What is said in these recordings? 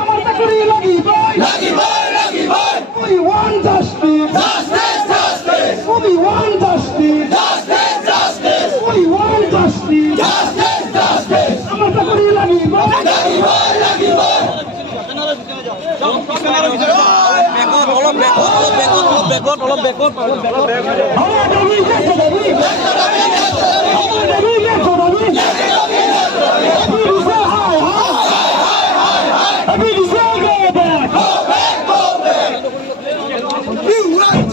আমার চাকরি লাগিব We want justice. We want justice. We want justice. আমার চাকরি লাগিব বেকত অলপ বেকত অলপ বেকত অলপ বেকত অলপ বেকত আমার দাবি দেশে দাবি আমার দাবি দেশে দাবি We deserve high, high. We deserve go back. You want justice.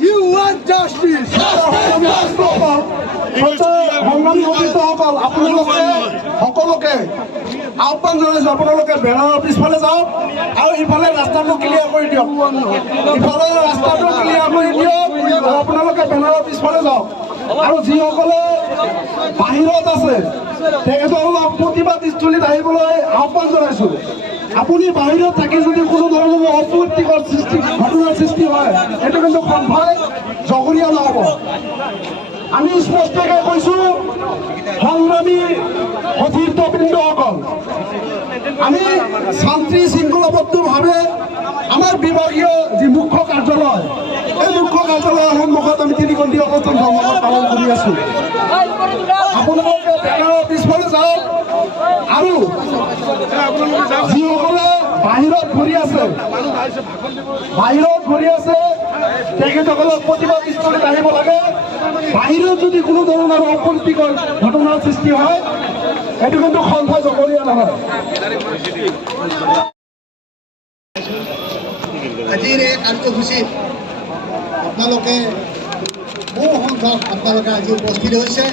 You want justice. সংগ্ৰামী সতীৰ্থসকল আপোনালোকে সকলোকে আহ্বান জনাইছোঁ, আপোনালোকে বেনাৰৰ পিছফালে যাওক আৰু ইফালে ৰাস্তাটো ক্লিয়াৰ কৰি দিয়ক। ইফালে ৰাস্তাটো ক্লিয়াৰ কৰি দিয়ক আপোনালোকে বেনাৰৰ পিছফালে যাওক। আৰু যিসকলে বাহিৰত আছে, তেখেতসকলক প্ৰতিবাদ স্থলীত আহিবলৈ আহ্বান জনাইছোঁ। আপুনি বাহিৰত থাকি যদি কোনো ধৰণৰ অপ্ৰীতিকৰ সৃষ্টি সৃষ্টি হয় সেইটো কিন্তু সন্থাই জগৰীয়া নহ'ব আমি স্পষ্টকৈ কৈছো সংগ্ৰামী সতীৰ্থবৃন্দসকল আমি শান্তি শৃংখলাবদ্ধভাৱে আমাৰ বিভাগীয় যি মুখ্য কাৰ্যালয় এই মুখ্য কাৰ্যালয়ৰ সন্মুখত আমি তিনিকন্দি অৱস্থান ধৰ্মঘট পালন কৰি আছো। আপোনালোকে বেনাৰৰ পিছফালে যাওক আৰু যিসকলে ঘূৰি আছে। বাহিৰত ঘূৰি আছে। তেখেতসকলক প্ৰতিবাদ স্থলীত আহিব লাগে। বাহিৰত যদি কোনো ধৰণৰ অপ্ৰীতিকৰ ঘটনাৰ সৃষ্টি হয় সেইটো কিন্তু সন্থা জগৰীয়া নহয়। আজিৰ এই কাৰ্যসূচীত আপোনালোকে বহু সংখ্যক আপোনালোকে আজি উপস্থিত হৈছে।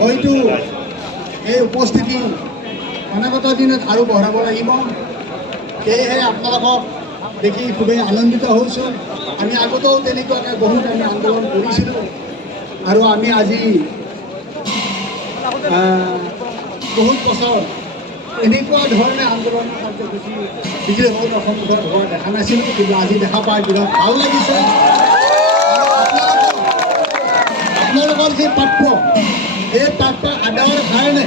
হয়তো এই উপস্থিতি অনাগত দিনত আৰু বঢ়াব লাগিব। সেয়েহে আপোনালোকক দেখি খুবেই আনন্দিত হৈছোঁ আমি আগতেও তেনেকুৱাকৈ বহুত আমি আন্দোলন কৰিছিলোঁ। আৰু আমি আজি বহুত বছৰ এনেকুৱা ধৰণে আন্দোলন কাৰ্যসূচী বিজয় সন্মুখত হোৱা দেখা নাছিলোঁ, কিন্তু আজি দেখা পাই বিৰাট ভালো লাগিছে। আপোনালোকৰ- যি প্ৰাপ্য এই প্ৰাপ্য আদায়ৰ কাৰণে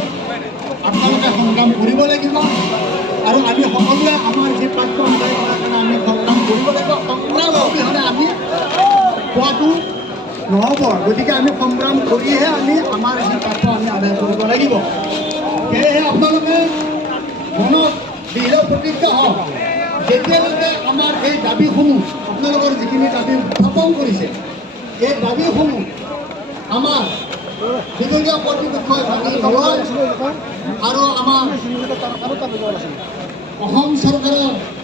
আপোনালোকে সংগ্ৰাম কৰিব লাগিব। আমি সকলোৱে আমাৰ যি প্ৰাপ্য আদায় কৰাৰ কাৰণে আমি সংগ্ৰাম কৰিব লাগিব সংগ্ৰাম অবিহনে আমি পোৱাটো নহ'ব। গতিকে আমি সংগ্ৰাম কৰিহে আমি আমাৰ যি প্ৰাপ্য আমি আদায় কৰিব লাগিব। সেয়েহে আপোনালোকে মনত দৃঢ় প্ৰতিজ্ঞা হওক যেতিয়ালৈকে আমাৰ এই দাবীসমূহ, আপোনালোকৰ যিখিনি দাবি উত্থাপন কৰিছে, এই দাবীসমূহ আমাৰ বিভাগীয় কৰ্তৃপক্ষই ভাঙি নলয় আৰু আমাৰ हम सरकार